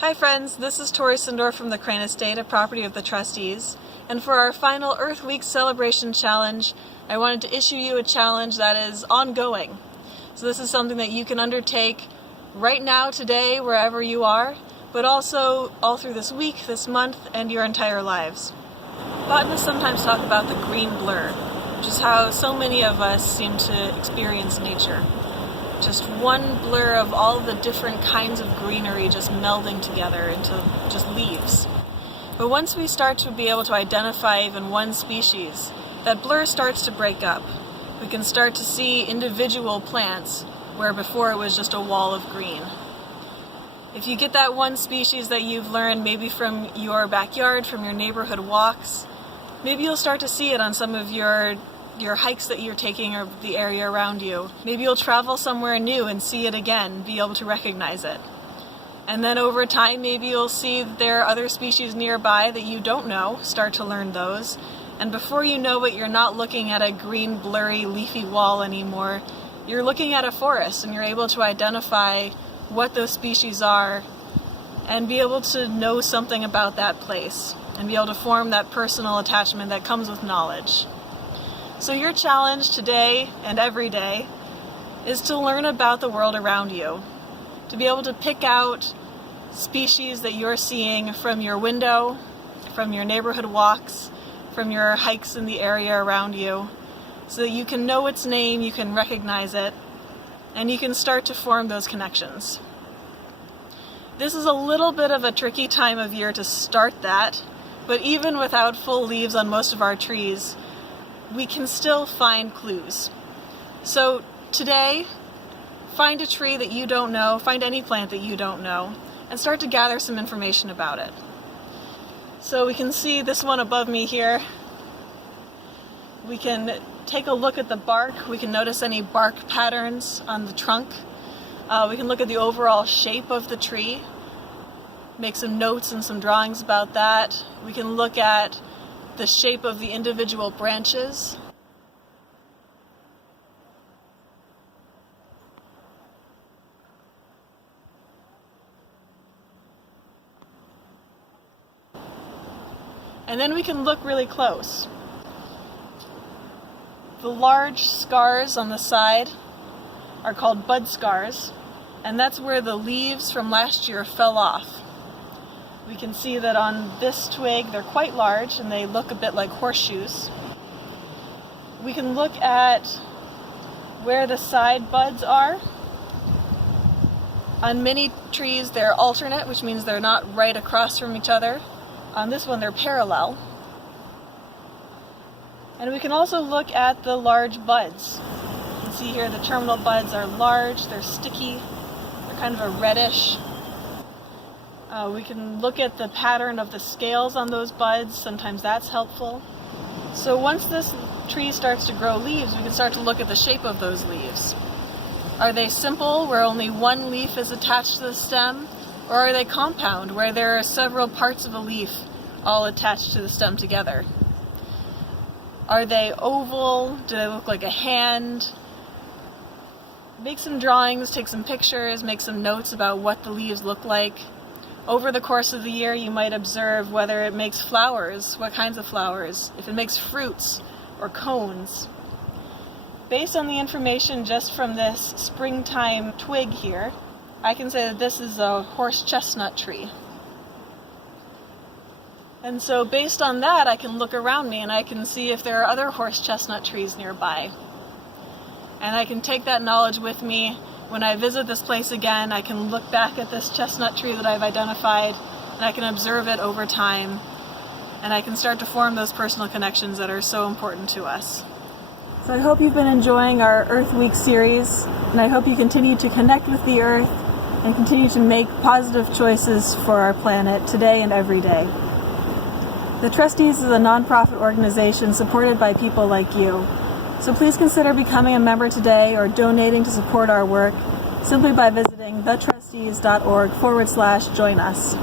Hi friends, this is Tori Sindorf from the Crane Estate, a property of the Trustees, and for our final Earth Week celebration challenge, I wanted to issue you a challenge that is ongoing. So this is something that you can undertake right now, today, wherever you are, but also all through this week, this month, and your entire lives. Botanists sometimes talk about the green blur, which is how so many of us seem to experience nature. Just one blur of all the different kinds of greenery just melding together into just leaves. But once we start to be able to identify even one species, that blur starts to break up. We can start to see individual plants where before it was just a wall of green. If you get that one species that you've learned maybe from your backyard, from your neighborhood walks, maybe you'll start to see it on some of your hikes that you're taking or the area around you. Maybe you'll travel somewhere new and see it again, be able to recognize it. And then over time, maybe you'll see there are other species nearby that you don't know, start to learn those. And before you know it, you're not looking at a green, blurry, leafy wall anymore. You're looking at a forest and you're able to identify what those species are and be able to know something about that place and be able to form that personal attachment that comes with knowledge. So your challenge today and every day is to learn about the world around you, to be able to pick out species that you're seeing from your window, from your neighborhood walks, from your hikes in the area around you, so that you can know its name, you can recognize it, and you can start to form those connections. This is a little bit of a tricky time of year to start that, but even without full leaves on most of our trees, we can still find clues. So today, find a tree that you don't know, find any plant that you don't know, and start to gather some information about it. So we can see this one above me here. We can take a look at the bark. We can notice any bark patterns on the trunk. We can look at the overall shape of the tree, make some notes and some drawings about that. We can look at the shape of the individual branches. And then we can look really close. The large scars on the side are called bud scars, and that's where the leaves from last year fell off. We can see that on this twig they're quite large and they look a bit like horseshoes. We can look at where the side buds are. On many trees they're alternate, which means they're not right across from each other. On this one they're parallel. And we can also look at the large buds. You can see here the terminal buds are large, they're sticky, they're kind of a reddish. We can look at the pattern of the scales on those buds, sometimes that's helpful. So once this tree starts to grow leaves, we can start to look at the shape of those leaves. Are they simple, where only one leaf is attached to the stem? Or are they compound, where there are several parts of a leaf all attached to the stem together? Are they oval? Do they look like a hand? Make some drawings, take some pictures, make some notes about what the leaves look like. Over the course of the year, you might observe whether it makes flowers, what kinds of flowers, if it makes fruits or cones. Based on the information just from this springtime twig here, I can say that this is a horse chestnut tree. And so based on that, I can look around me and I can see if there are other horse chestnut trees nearby. And I can take that knowledge with me. When I visit this place again, I can look back at this chestnut tree that I've identified, and I can observe it over time, and I can start to form those personal connections that are so important to us. So I hope you've been enjoying our Earth Week series, and I hope you continue to connect with the Earth and continue to make positive choices for our planet today and every day. The Trustees is a nonprofit organization supported by people like you. So please consider becoming a member today or donating to support our work simply by visiting thetrustees.org/join us.